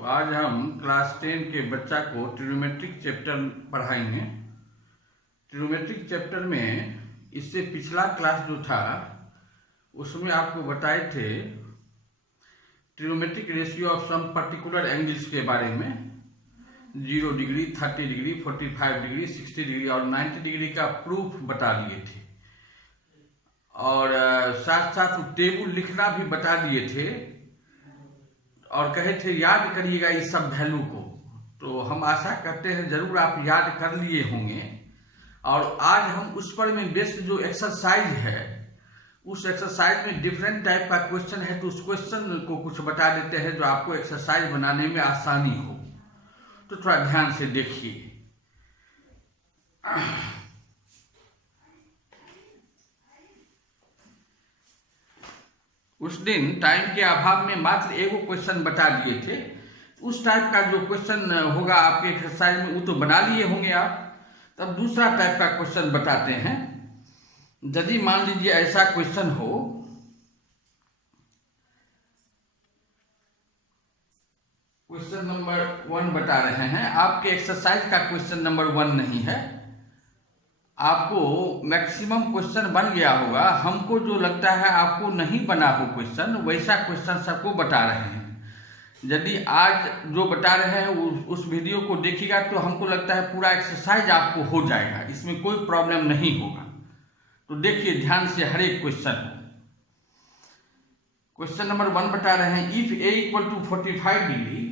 तो आज हम क्लास 10 के बच्चा को ट्रिग्नोमेट्रिक चैप्टर पढ़ाएंगे। ट्रिग्नोमेट्रिक चैप्टर में इससे पिछला क्लास जो था उसमें आपको बताए थे trigonometric ratio of some particular angles के बारे में। 0 डिग्री, 30 डिग्री, 45 डिग्री, 60 डिग्री और 90 डिग्री का प्रूफ बता दिए थे और साथ साथ टेबल लिखना भी बता दिए थे और कहे थे याद करिएगा इस सब वैल्यू को। तो हम आशा करते हैं जरूर आप याद कर लिए होंगे। और आज हम उस पर में बेस्ड जो एक्सरसाइज है उस एक्सरसाइज में डिफरेंट टाइप का क्वेश्चन है, तो उस क्वेश्चन को कुछ बता देते हैं जो आपको एक्सरसाइज बनाने में आसानी हो। तो थोड़ा ध्यान से देखिए। उस दिन टाइम के अभाव में मात्र एगो क्वेश्चन बता दिए थे। उस टाइप का जो क्वेश्चन होगा आपके एक्सरसाइज में वो तो बना लिए होंगे आप। तब दूसरा टाइप का क्वेश्चन बताते हैं। यदि मान लीजिए ऐसा क्वेश्चन हो, क्वेश्चन नंबर 1 बता रहे हैं। आपके एक्सरसाइज का क्वेश्चन नंबर 1 नहीं है। आपको मैक्सिमम क्वेश्चन बन गया होगा। हमको जो लगता है आपको नहीं बना हो क्वेश्चन, वैसा क्वेश्चन सबको बता रहे हैं। यदि आज जो बता रहे हैं उस वीडियो को देखिएगा तो हमको लगता है पूरा एक्सरसाइज आपको हो जाएगा, इसमें कोई प्रॉब्लम नहीं होगा। तो देखिए ध्यान से हर एक क्वेश्चन। क्वेश्चन नंबर 1 बता रहे हैं if a equal to 45 degree,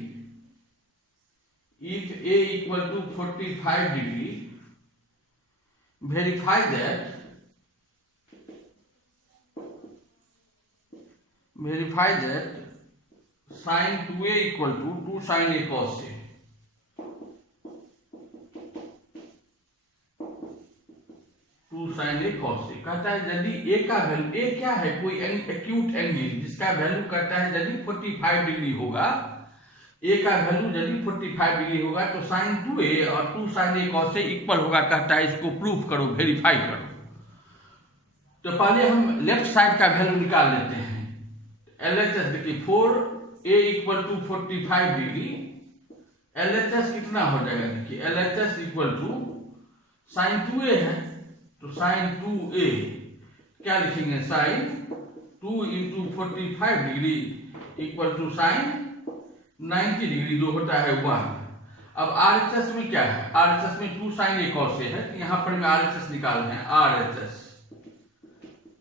if a equal to 45 degree verify that sin 2a equal to 2 sin a cos a। 2 sin a cos a कहता है यदि a का वैल्यू, a क्या है, कोई एक्यूट एंगल जिसका वैल्यू कहता है यदि 45 डिग्री होगा, a का वैल्यू यदि 45 डिग्री होगा तो sin 2a और 2 sin a cos a equal होगा। कहता है इसको प्रूफ करो, वेरीफाई करो। तो पहले हम लेफ्ट साइड का वैल्यू निकाल लेते हैं। LHS देखिए 4a equal to 45 degree, LHS कितना हो जाएगा, देखिए LHS equal to sin 2a है तो sin 2a क्या लिखेंगे, sin 2 into 45 degree equal to sin 90 degree जो होता है 1। अब RHS में क्या है, RHS में 2 sin a cos a है। यहां पर मैं RHS निकाल रहे हैं। RHS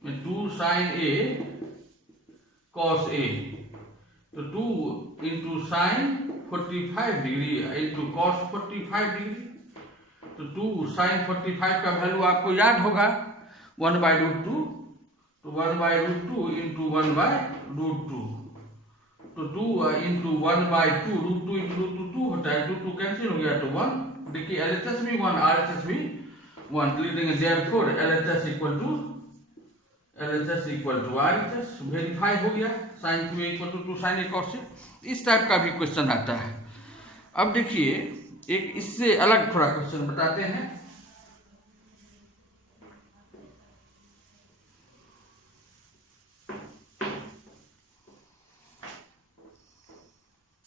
में 2 sin a cos a तो 2 into sin 45 degree into cos 45 degree. तो 2 sin 45 का वैल्यू आपको याद होगा 1/√2। तो 1/√2 इंटू 1/√2। तो 2 इंटू 1/2, √2 इंटू √2 होता है। 2 कैंसिल हो गया तो 1। देखिए LHS भी 1, RHS भी 1। लिख देंगे therefore LHS equal to RHS। Verify हो गया। sin 2a equal to 2 sin a cos a। इस टाइप का भी क्वेश्चन आता है। अब देखिए एक इससे अलग थोड़ा क्वेश्चन बताते हैं।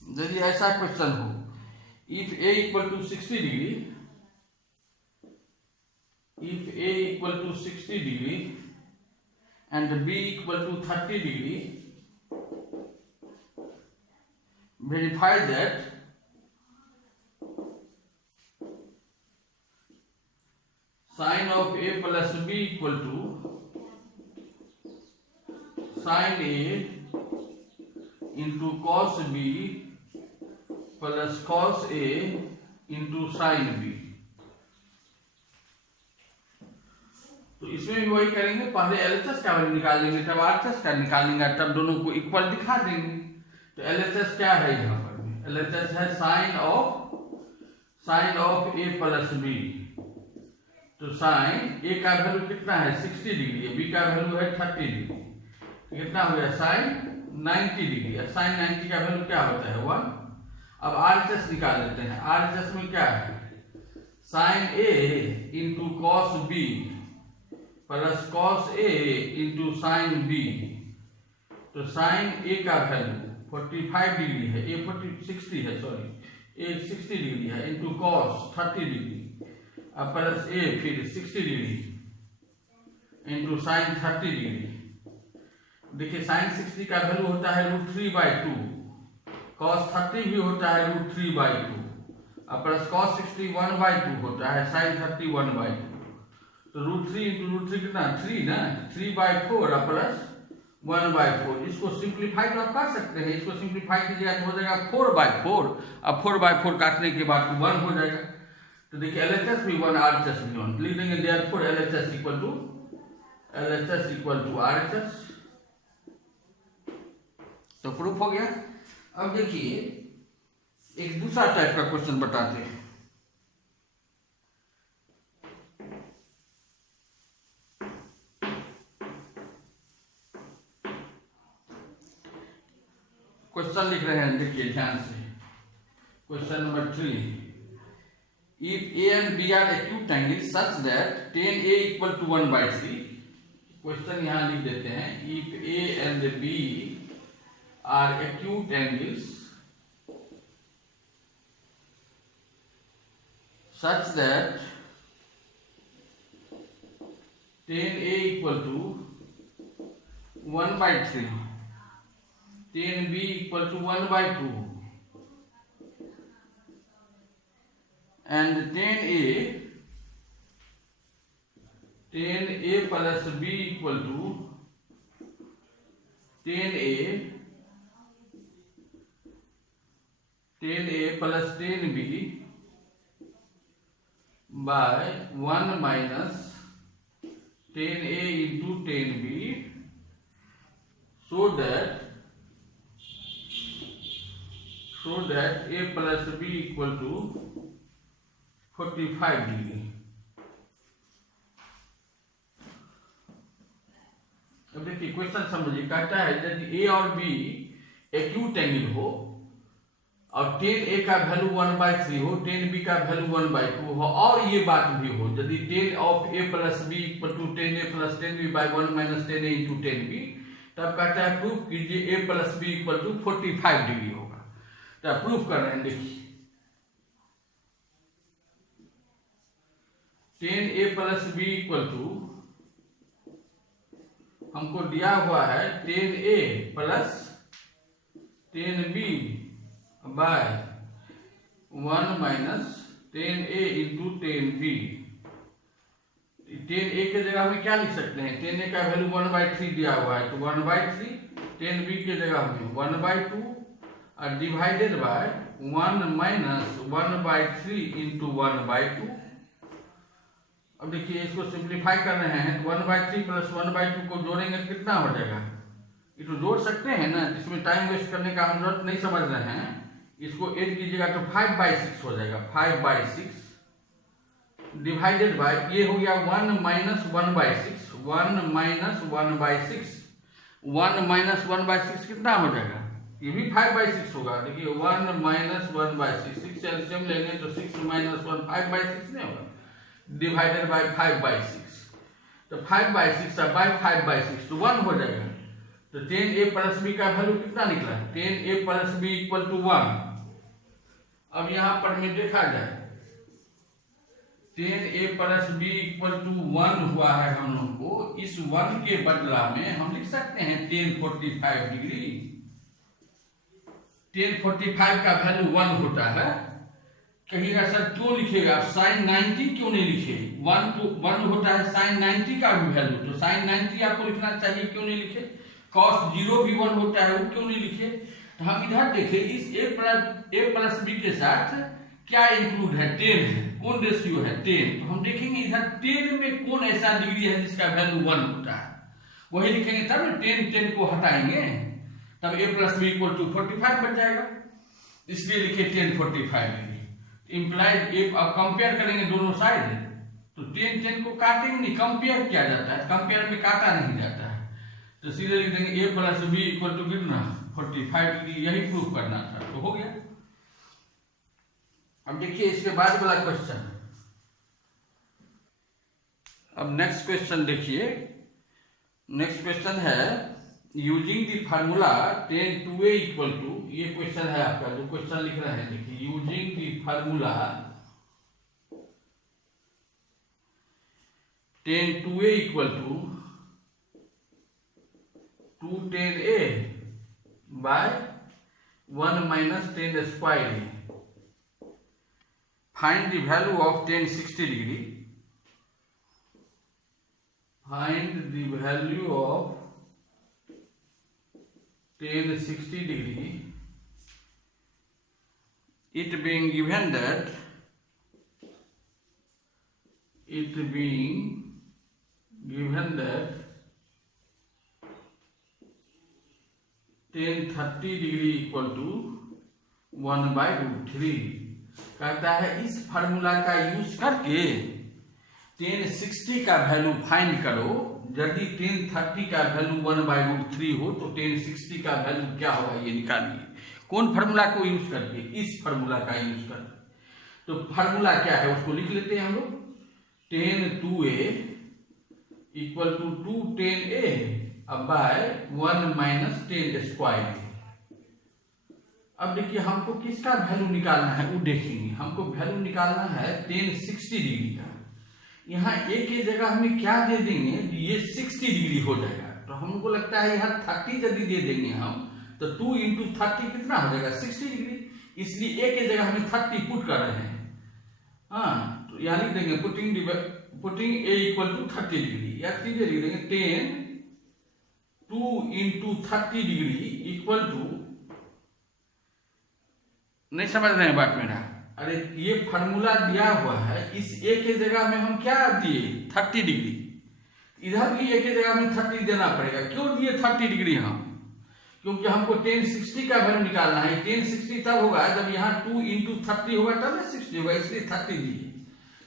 यदि ऐसा क्वेश्चन हो if a equal to 60 degree, if a equal to 60 degree and b equal to 30 degree, verify that sin of a plus b equal to sin a into cos b plus cos a into sin b। तो इसमें भी वही करेंगे, पहले LHS का value निकाल लेंगे, तब RHS का निकालेंगे, तब दोनों को इक्वल दिखा देंगे। तो LHS क्या है यहाँ पर, LHS है sin of a plus b। तो sin a का वैल्यू कितना है 60 डिग्री, b का वैल्यू है 30 डिग्री। कितना हो गया sin 90 डिग्री। sin 90 का वैल्यू क्या होता है 1। अब RHS निकाल लेते हैं। RHS में क्या है sin a into cos b plus cos a into sign b। तो साइन a का वैल्यू 45 डिग्री है, ए 60 है, सॉरी ए 60 डिग्री है, इंटू कॉस 30 डिग्री अब प्लस ए फिर 60 डिग्री इंटू साइन 30 डिग्री। देखिए साइन 60 का वैल्यू होता है √3/2, कॉस 30 भी होता है √3/2 और प्लस कॉस 60 1/2 होता है, साइन 30 1/2। तो √3 इंटू √3 कितना 3 ना, 3/4 और प्लस 1/4। इसको सिंप्लीफाई तो आप कर सकते हैं, इसको सिंप्लीफाई कीजिएगा तो हो जाएगा 4/4। अब 4/4 काटने के बाद 1 हो जाएगा। तो देखिए LHS भी 1 RHS भी 1 लिख देंगे, therefore LHS equal to RHS। तो प्रूफ हो गया। अब देखिए एक दूसरा टाइप का क्वेश्चन बताते हैं। क्वेश्चन लिख रहे हैं, देखिए ध्यान से। Question number 3, if A and B are acute angle such that tan A equal to 1/3। Question यहां लिख देते हैं, if A and B are acute angles such that tan A equal to 1/3, tan B equal to 1/2 and tan A plus B equal to tan A plus tan B by 1 minus tan A into tan B, so that A plus B equal to 45 degree. अब देखिए question समझिए, कहता है यदि ए और B acute angle हो और tan A का वैल्यू 1/3 हो, tan B का वैल्यू 1/2 हो, और ये बात भी हो यदि tan of A plus B equal to tan A plus tan B by 1 minus tan A into tan B, तब कहता है प्रूफ कीजिए A plus B equal to 45 degree होगा। तो प्रूफ कर रहे हैं, देखिए tan A plus B equal to हमको दिया हुआ है tan A plus tan B by 1 minus tan A into tan B। tan A के जगह हमें क्या लिख सकते हैं, tan A का वैल्यू 1/3 दिया हुआ है, तो 1/3, tan B के जगह हमें 1/2 और डिवाइडेड बाय 1 माइनस 1/3 इंटू 1/2। अब देखिए इसको सिंप्लीफाई कर रहे हैं तो 1/3 प्लस 1/2 को जोड़ेंगे तो कितना हो जाएगा, ये तो जोड़ सकते हैं ना, इसमें टाइम वेस्ट करने का हम जरूरत नहीं समझ रहे हैं। इसको ऐड कीजिएगा तो 5/6 हो जाएगा, 5/6 डिवाइडेड बाय ये हो गया 1 माइनस 1/6, 1 माइनस 1/6, 1 माइनस 1/6 कितना हो जाएगा, ये भी 5/6 होगा। देखिए 1 माइनस 1/6, 6 एलसीएम लेंगे तो 6 माइनस 1 5/6 नहीं होगा, डिवाइडेड बाय 5/6, तो 5/6 बाय 5/6 तो 1 हो जाएगा। तो tan A प्लस B का वैल्यू कितना निकला, tan A plus B equal to 1। अब यहां पर में देखा जाए tan A plus B equal to 1 हुआ है हम लोग को, इस 1 के बदला में हम लिख सकते हैं tan 45 डिग्री। tan 45 का वैल्यू 1 होता है। कहिएगा सर क्यों लिखेगा, साइन 90 क्यों नहीं लिखे, 1 होता है साइन 90 का भी वैल्यू, तो साइन 90 आपको लिखना चाहिए, क्यों नहीं लिखे। cos 0 भी 1 होता है, वो क्यों नहीं लिखे। तो हम इधर देखें इस A प्लस B के साथ क्या इंक्लूड है, 10 है, कौन रेशियो है 10। तो हम देखेंगे इधर 10 में कौन ऐसा डिग्री है जिसका वैल्यू 1 होता है, वही लिखेंगे तब ना 10 को हटाएंगे तब A plus B equal to 45 बन जाएगा, इसलिए लिखे 10 45 डिग्री। इम्प्लाइड अब कंपेयर करेंगे दोनों साइड, तो 10 को काटेंगे नहीं, कंपेयर किया जाता है, कंपेयर में काटा नहीं जाता है, तो सीधे लिख देंगे A plus B equal to कितना 45 डिग्री, यही प्रूफ करना था, तो हो गया। अब देखिए इसके बाद वाला क्वेश्चन, अब नेक्स्ट क्वेश्चन देखिए, नेक्स्ट क्वेश्चन है using the formula tan 2a equal to, ये क्वेश्चन है आपका, जो क्वेश्चन लिख रहे हैं देखिए, using the formula tan 2a equal to 2 tan a by 1 minus tan square a. Find the value of tan 60 degree. Find the value of tan 60 degree. It being given that tan 30 degree equal to 1 by root 3. कहता है इस formula का use करके tan 60 का value find करो. यदि tan 30 का value 1 by root 3 हो तो tan 60 का वैल्यू क्या होगा ये निकालिए. कौन फार्मूला को यूज करके? इस फार्मूला का यूज करके. तो फार्मूला क्या है उसको लिख लेते हैं हम लोग. tan 2a equal to 2 tan a by 1 minus tan square. अब देखिए हमको किसका वैल्यू निकालना है वो देखेंगे. हमको वैल्यू निकालना है tan 60 डिग्री का. यहाँ a की जगह हमें क्या दे देंगे, ये 60 डिग्री हो जाएगा. तो हमको लगता है यहाँ 30 यदि दे देंगे हम तो 2 इंटू 30 कितना हो जाएगा, 60 डिग्री. इसलिए a की जगह हमें 30 पुट कर रहे हैं. हाँ, तो यहाँ लिख देंगे putting a equal to 30 degree, या सीधे लिख देंगे tan 2 into 30 degree equal to. नहीं समझ रहे हैं बात मेरा? अरे ये फार्मूला दिया हुआ है, इस a के जगह में हम क्या दिए, 30 डिग्री. इधर भी a के जगह में 30 देना पड़ेगा. क्यों दिए 30 डिग्री हम? क्योंकि हमको tan 60 का वैल्यू निकालना है. tan 60 तब होगा जब यहाँ 2 इंटू 30 होगा तब ना 60 होगा, इसलिए 30 दिए.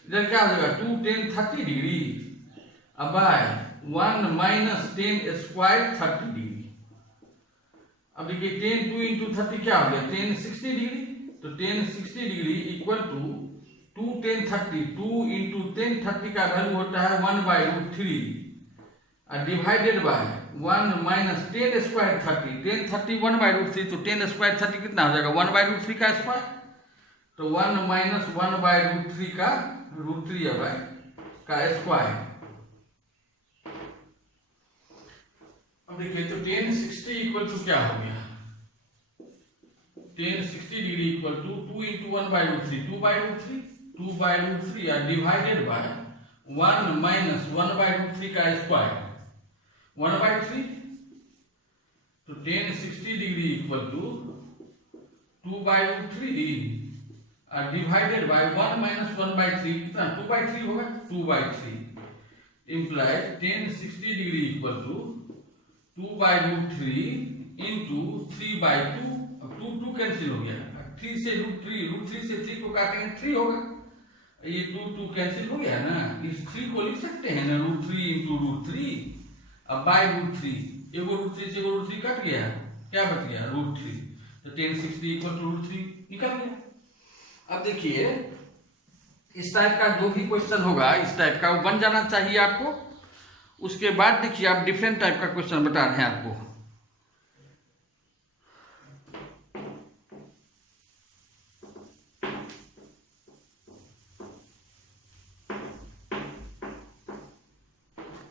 इधर क्या हो जाएगा 2 tan 30 degree by 1 minus tan square 30 degree. अब देखिए tan 2 इंटू 30 क्या हो गया, tan 60 डिग्री. तो tan 60 degree equal to 2 tan 30. 2 into tan 30 का वैल्यू होता है 1 by root 3 divided by 1 minus tan square 30. tan 30 1 by root 3, तो tan स्क्वायर 30 कितना हो जाएगा, 1 बाई रूट 3 का स्क्वायर. तो 1 माइनस 1 बाई रूट 3 का रूट 3 का स्क्वायर. अब देखिए तो tan 60 इक्वल टू क्या हो गया, tan 60 degree equal to 2 into 1 by root 3, 2 by root 3, 2 by root 3 divided by 1 minus 1 by root 3 का स्क्वायर 1 बाई 3. तो tan 60 degree equal to 2 by root 3 divided by 1 minus 1 by 3 कितना, 2 by 3 होगा, 2 by 3 implied tan 60 degree equal to 2 by root 3 into 3 by 2. अब 2 cancel हो गया, 3 से root 3 से 3 को काटेंगे 3 होगा. ये 2 कैंसिल हो गया ना. इस 3 को लिख सकते हैं ना रूट 3 इंटू रूट 3 अब बाई रूट 3. एगो रूट 3 से एगो रूट 3 कट गया, क्या बच गया, रूट 3. तो tan 60 इक्वल टू रूट 3 निकल गया. अब देखिए इस टाइप का जो भी क्वेश्चन होगा इस टाइप का वो बन जाना चाहिए आपको. उसके बाद देखिए आप डिफरेंट टाइप का क्वेश्चन बता रहे हैं आपको.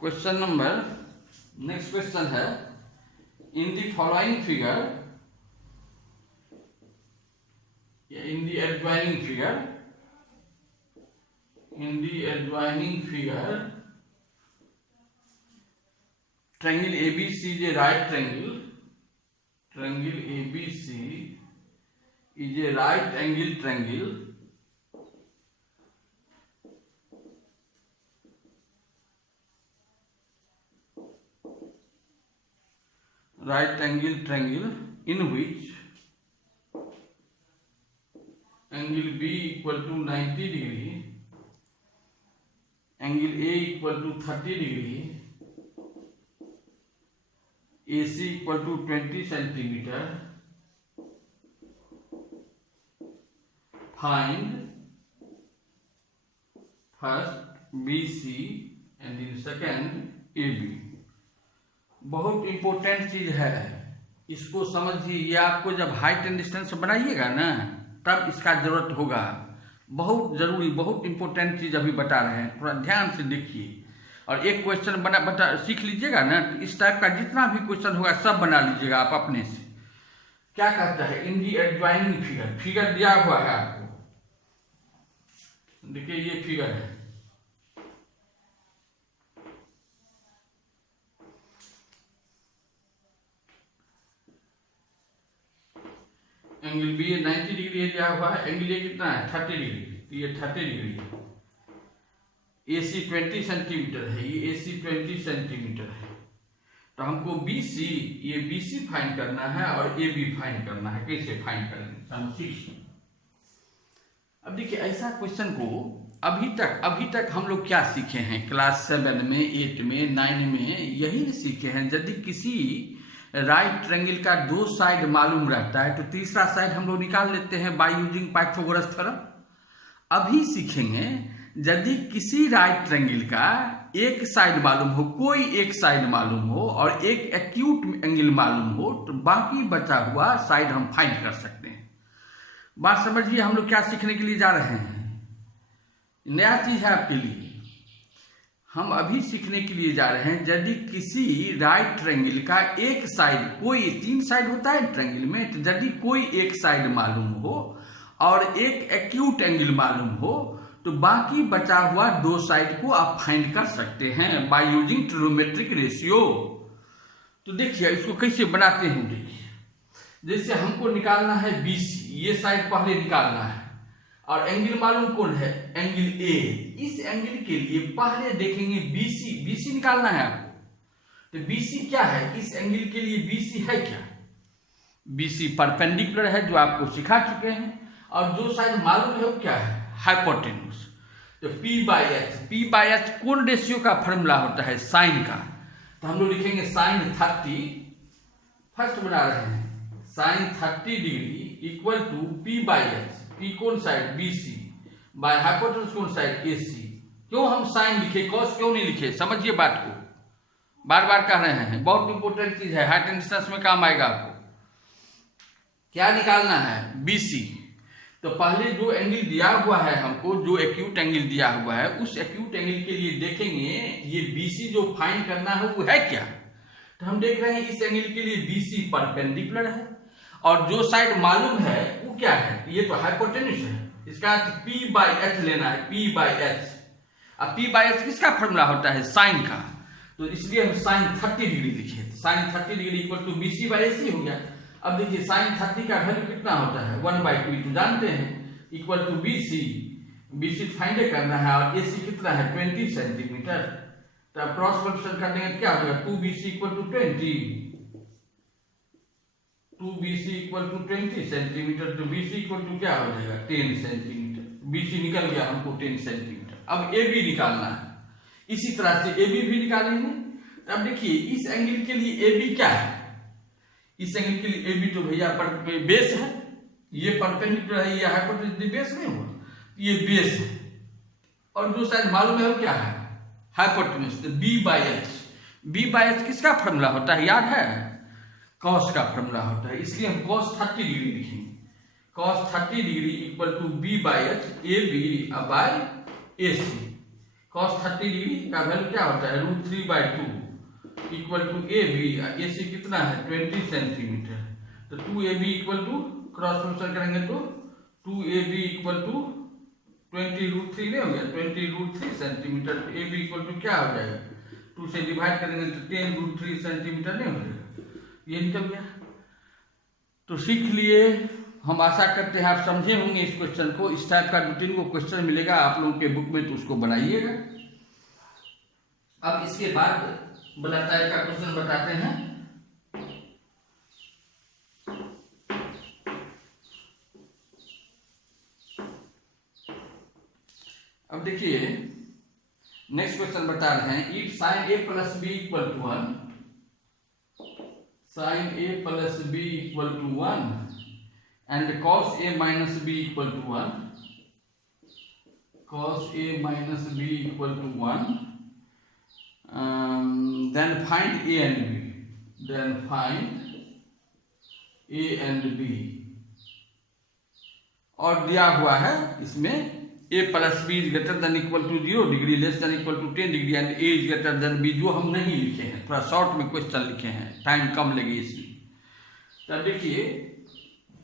क्वेश्चन नंबर नेक्स्ट क्वेश्चन है, in the following figure, in the adjoining figure triangle ABC is a right triangle. Triangle ABC is a right angle triangle. Right angle triangle in which angle B equal to 90 degree, angle A equal to 30 degree, AC equal to 20 centimeter. Find first BC and then second AB. बहुत important चीज है, इसको समझिए। ये आपको जब height and distance बनाइएगा ना तब इसका जरूरत होगा। बहुत जरूरी, बहुत इंपॉर्टेंट चीज अभी बता रहे हैं, थोड़ा ध्यान से देखिए। और एक क्वेश्चन बता सीख लीजिएगा ना, तो इस टाइप का जितना भी क्वेश्चन होगा सब बना लीजिएगा आप अपने से। क्या कहता है इन दी एडजॉइनिंग फिगर, फिगर दिया हुआ है आपको, देखिए ये फिगर है, एंगल बी 90 डिग्री दिया हुआ है, एंगल ये कितना है 30 डिग्री, तो ये 30 डिग्री है। AC 20 सेंटीमीटर है, ये AC 20 सेंटीमीटर है। तो हमको BC, ये BC फाइंड करना है और AB फाइंड करना है। कैसे फाइंड करेंगे हम सीखिए। अब देखिए ऐसा क्वेश्चन को अभी तक हम लोग क्या सीखे हैं क्लास 7 में, 8 में, 9 में, यही सीखे हैं। यदि किसी राइट ट्रायंगल का दो साइड मालूम रहता है तो तीसरा साइड हम लोग निकाल लेते हैं बाय यूजिंग पाइथागोरस थ्योरम। अभी सीखेंगे यदि किसी राइट ट्रायंगल का एक साइड मालूम हो, कोई एक साइड मालूम हो और एक एक्यूट एंगल मालूम हो, तो बाकी बचा हुआ साइड हम फाइंड कर सकते हैं। बात समझिए, हम लोग क्या सीखने के लिए जा रहे हैं, नया चीज है आपके लिए। हम अभी सीखने के लिए जा रहे हैं यदि किसी राइट ट्रायंगल का एक साइड, कोई 3 साइड होता है ट्रायंगल में, तो यदि कोई एक साइड मालूम हो और एक एक्यूट एंगल मालूम हो, तो बाकी बचा हुआ 2 साइड को आप फाइंड कर सकते हैं बाय यूजिंग ट्रिग्नोमेट्रिक रेशियो। तो देखिए इसको कैसे बनाते हैं। देखिए जैसे हमको निकालना है BC, ये साइड पहले निकालना है, और एंगल मालूम कौन है, एंगल A। इस एंगल के लिए पहले देखेंगे BC निकालना है आपको। तो BC क्या है, इस एंगल के लिए BC है क्या, BC परपेंडिकुलर है जो आपको सिखा चुके हैं, और जो साइड मालूम है वो क्या है, हाइपोटेन्यूज। तो P/H कौन रेशियो का फॉर्मूला होता है, साइन का। तो हम लोग लिखेंगे साइन 30, फर्स्ट बना रहे हैं, sine 30 degree equal to P/H। P कौन साइड, BC, बाय हाइपोटेन्यूज कौन साइड, AC। क्यों हम साइन लिखे, कॉस क्यों नहीं लिखे, समझिए बात को, बार बार कह रहे हैं, बहुत इंपॉर्टेंट चीज है, हाइट एंड डिस्टेंस में काम आएगा आपको। क्या निकालना है, BC। तो पहले जो एंगल दिया हुआ है हमको, जो एक्यूट एंगल दिया हुआ है, उस एक्यूट एंगल के लिए देखेंगे ये BC जो फाइंड करना है वो है क्या। तो हम देख रहे हैं इस एंगल के लिए BC परपेंडिकुलर है, और जो साइड मालूम है वो क्या है, ये तो हाइपोटेन्यूज है। इसका P/H लेना है, P/H। अब P/H किसका फॉर्मूला होता है, साइन का। तो इसलिए हम साइन 30 डिग्री लिखे, sine 30 degree equal to BC/AC हो गया। अब देखिए साइन 30 का वैल्यू कितना होता है, 1/2 तो जानते हैं, इक्वल टू BC फाइंड करना है, और AC कितना है 20 सेंटीमीटर। तो क्रॉस मल्टीप्लिकेशन कर देंगे क्या हो जाएगा, 2BC equal to 20, 2BC equal to 20 centimetre. तो BC इक्वल टू क्या हो जाएगा 10 सेंटीमीटर, BC निकल गया हमको 10 सेंटीमीटर। अब AB निकालना है, इसी तरह से AB भी निकालेंगे। अब देखिए इस एंगल के लिए AB क्या है, इस एंगल के लिए AB तो भैया बेस है, ये परपेंडिकुलर है, ये हाइपोटेन्यूज, बेस नहीं हुआ, ये बेस है, और जो साइड मालूम है वो क्या है, हाइपोटेन्यूज। तो B/H किसका फॉर्मूला होता है, याद है, कॉस का फॉर्मूला होता है, इसलिए हम cos 30 डिग्री लिखेंगे, cos 30 degree equal to B/H AB/AC। cos 30 degree का वैल्यू क्या होता है, √3/2 इक्वल टू AB, AC कितना है 20 सेंटीमीटर। तो 2AB equal to, cross multiplication करेंगे तो 2AB इक्वल टू 20 √3 नहीं हो गया, 20 √3 सेंटीमीटर। तो AB इक्वल टू क्या हो जाएगा, 2 से डिवाइड करेंगे तो 10 √3 सेंटीमीटर नहीं हो जाएगा, ये निकल गया। तो सीख लिए, हम आशा करते हैं आप समझे होंगे इस क्वेश्चन को। इस टाइप का 2-3 को क्वेश्चन मिलेगा आप लोगों के बुक में, तो उसको बनाइएगा। अब इसके बाद बड़ा टाइप का क्वेश्चन बताते हैं। अब देखिए नेक्स्ट क्वेश्चन बता रहे हैं, if sin A + B = 1, sin A + B = 1 and cos A - B = 1, cos A - B = 1, then find A and B। Then find A and B. और दिया हुआ है इसमें a plus B is greater than equal to 0 degree, less than equal to 10 degree and a is greater than b, जो हम नहीं लिखे हैं, थोड़ा शॉर्ट में क्वेश्चन लिखे हैं, टाइम कम लगी इसमें। तो देखिए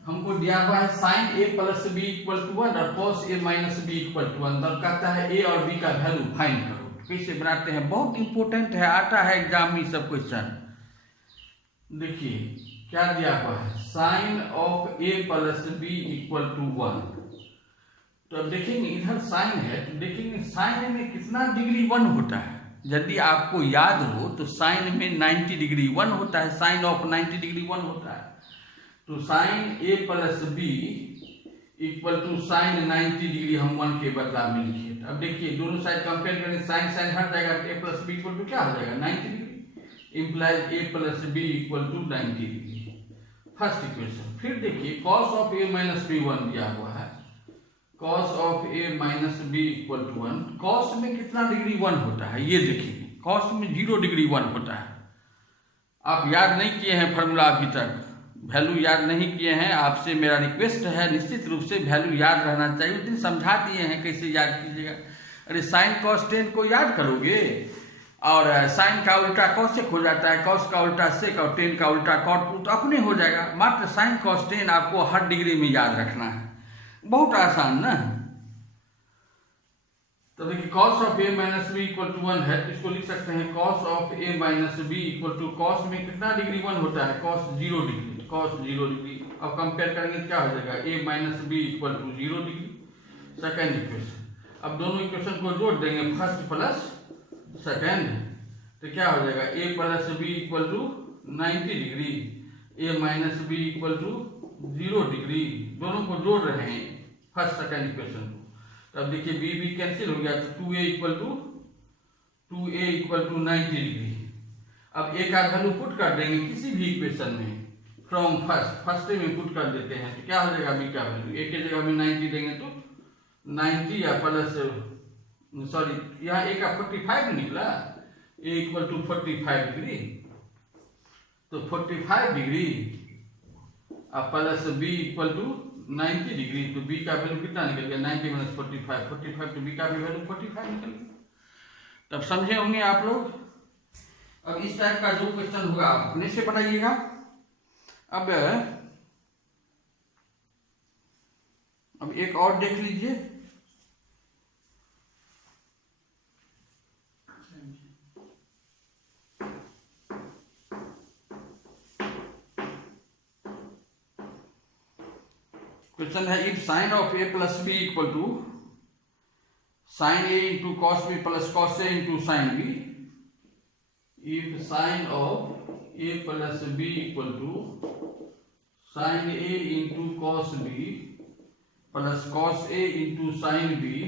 हमको दिया हुआ है sine a plus B equal to 1 और cos a minus B equal to 1। तब कहता है a और b का वैल्यू फाइंड करो। कैसे बनाते हैं, बहुत इंपॉर्टेंट है, आता है एग्जाम में सब क्वेश्चन। देखिए क्या दिया हुआ है, sine of a plus B equal to 1। तो अब देखेंगे इधर साइन है, तो देखेंगे साइन में कितना डिग्री 1 होता है। यदि आपको याद हो तो साइन में 90 डिग्री 1 होता है, साइन ऑफ 90 डिग्री 1 होता है। तो sine a plus B equal to sine 90 degree हम 1 के बदला में लिखिए। अब देखिए दोनों साइड कंपेयर करें, साइन साइन हट जाएगा, a plus B equal to क्या हो जाएगा 90 degree, implies a plus B equal to 90 degree. First equation. फिर देखिए cos of a minus B 1 दिया हुआ है, cos of a minus B equal to 1। Cos में कितना डिग्री 1 होता है, ये देखिए कॉस में 0 डिग्री 1 होता है। आप याद नहीं किए हैं फार्मूला, अभी तक वैल्यू याद नहीं किए हैं, आपसे मेरा रिक्वेस्ट है निश्चित रूप से वैल्यू याद रहना चाहिए। उस दिन समझा दिए हैं कैसे याद कीजिएगा। अरे साइन कॉस टेन को याद करोगे और साइन का उल्टा कॉसेक हो जाता है, कॉस का उल्टा सेक और टेन का उल्टा कॉट, तो अपने हो जाएगा। मात्र साइन कॉस टेन आपको हर डिग्री में याद रखना है, बहुत आसान ना। तो देखिए cos of a minus B equal to 1 है, तो इसको लिख सकते हैं cos of a minus B equal to, cos में कितना डिग्री 1 होता है, कॉस 0 डिग्री, कॉस 0 डिग्री। अब कंपेयर करेंगे क्या हो जाएगा, a minus B equal to 0 degree. Second equation, अब दोनों इक्वेशन को जोड़ देंगे, फर्स्ट प्लस सेकेंड, तो क्या हो जाएगा a plus B equal to 90 degree, a minus B equal to 0 degree. दोनों को जोड़ रहे हैं फर्स्ट सेकेंड इक्वेशन को। अब देखिए b भी कैंसिल हो गया, तो 2a इक्वल टू 90 डिग्री। अब a का वैल्यू पुट कर देंगे किसी भी इक्वेशन में, फ्रॉम फर्स्ट में पुट कर देते हैं, तो क्या हो जाएगा b का वैल्यू, a के जगह में 90 देंगे तो 90 या प्लस, सॉरी यहाँ a का 45 निकला, a इक्वल टू 45 डिग्री, तो 45 डिग्री अब plus b equal to 90 degree, तो b का वैल्यू कितना निकल गया 90 माइनस 45, 45, तो b का भी वैल्यू 45 निकल गया। तब समझे होंगे आप लोग। अब इस टाइप का जो क्वेश्चन होगा आप अपने से बनाइएगा। अब एक और देख लीजिए, क्वेश्चन है if sine of a plus B equal to sine a into cos B plus cos a into sine B, if sine of a plus B equal to sine a into cos B plus cos a into sine B,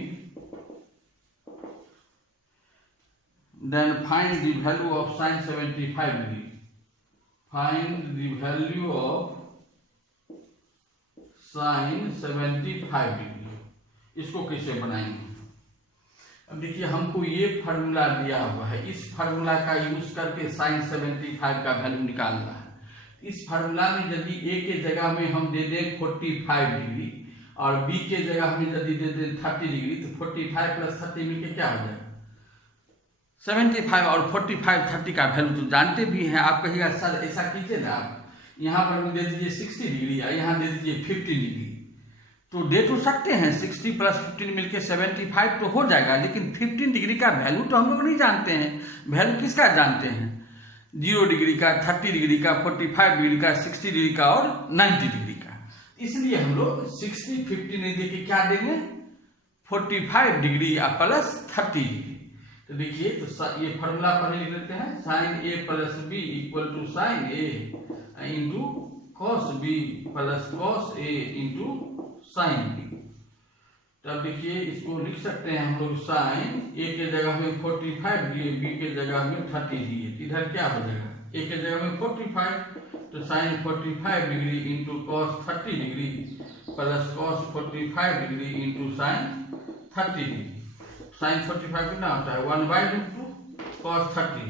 then find the value of sine 75 degree. Find the value of sine 75 degree. इसको कैसे बनाएंगे, अब देखिए हमको ये formula दिया हुआ है, इस फार्मूला का यूज करके साइन 75 का वैल्यू निकालना है। इस फार्मूला में यदि a के जगह में हम दे दें 45 डिग्री और b के जगह हम यदि दे दें 30 डिग्री, तो 45 प्लस 30 मिलकर क्या हो जाएगा 75, और 45 30 का वैल्यू तो जानते भी हैं। आप कहिएगा सर ऐसा कीजिए ना, आप यहाँ पर दे दीजिए 60 डिग्री या यहाँ दे दीजिए 50 डिग्री, तो दे तो सकते हैं 60 प्लस 15 मिलके 75 तो हो जाएगा, लेकिन 15 डिग्री का वैल्यू तो हम लोग नहीं जानते हैं। वैल्यू किसका जानते हैं, 0 डिग्री का, 30 डिग्री का, 45 डिग्री का, 60 डिग्री का और 90 डिग्री का। इसलिए हम लोग 60 50 नहीं देके क्या देंगे 45 डिग्री या प्लस 30 डिग्री। तो देखिए तो ये फॉर्मूला पहले लिख लेते हैं, sine a plus B equal to sine a into cos B plus cos a into sine B. तब देखिए इसको लिख सकते हैं हम लोग, साइन a के जगह में 45 दिए, b के जगह में 30 दिए, इधर क्या हो जाएगा a के जगह में 45, तो sine 45 degree into cos 30 degree plus cos 45 degree into sine 30 degree. Sine 45 कितना होता है 1/√2 cos 30,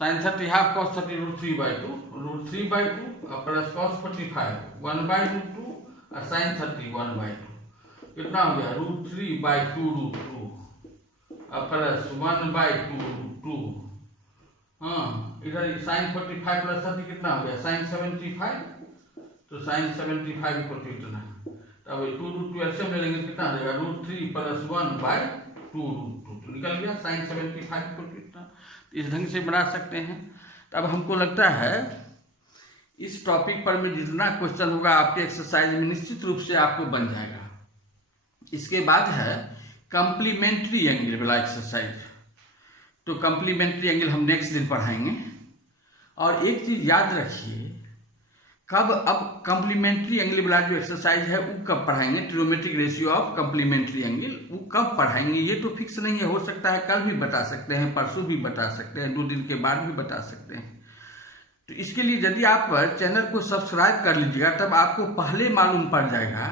sine 30 half cos 30 √3/2 √3/2 plus cos 45 1/√2 और साइन 30 1/2 कितना हो गया √3/2 और प्लस 1/2 हाँ इधर साइन 45 प्लस 30 कितना हो गया साइन 75 तो साइन 75 इक्वल टू इतना अब 2√2 एलसीएम ले लेंगे कितना आ जाएगा √3 + 1/2 तो निकल गया साइन 75 इक्वल टू इतना। इस ढंग से बना सकते हैं। तब हमको लगता है इस टॉपिक पर में जितना क्वेश्चन होगा आपके एक्सरसाइज में निश्चित रूप से आपको बन जाएगा। इसके बाद है कंप्लीमेंट्री एंगल वाला एक्सरसाइज। तो कंप्लीमेंट्री एंगल हम नेक्स्ट दिन पढ़ाएंगे। और एक चीज याद रखिए कब अब कंप्लीमेंट्री एंगल वाला जो एक्सरसाइज है वो कब पढ़ाएंगे, trigonometric ratio of complementary angle वो कब पढ़ाएंगे ये तो फिक्स नहीं है। हो सकता है कल भी बता सकते हैं, परसों भी बता सकते हैं, 2 दिन के बाद भी बता सकते हैं। तो इसके लिए यदि आप चैनल को सब्सक्राइब कर लीजिएगा तब आपको पहले मालूम पड़ जाएगा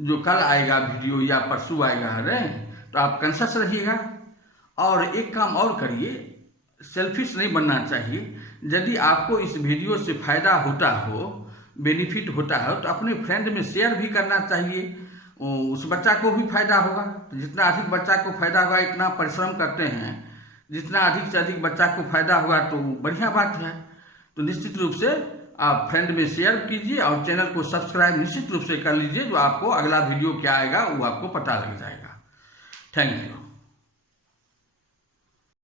जो कल आएगा वीडियो या परसों आएगा तो आप कॉन्शियस रहिएगा। और एक काम और करिए, सेल्फिश नहीं बनना चाहिए। यदि आपको इस वीडियो से फायदा होता हो, बेनिफिट होता है तो अपने फ्रेंड में शेयर भी करना चाहिए, उस बच्चा को भी फायदा होगा। तो जितना अधिक बच्चा को फायदा होगा, इतना परिश्रम करते हैं, जितना अधिक से अधिक बच्चा को फायदा होगा तो बढ़िया बात है। तो निश्चित रूप से आप फ्रेंड में शेयर कीजिए और चैनल को सब्सक्राइब निश्चित रूप से कर लीजिए। जो आपको अगला वीडियो क्या आएगा वो आपको पता लग जाएगा। Thank you.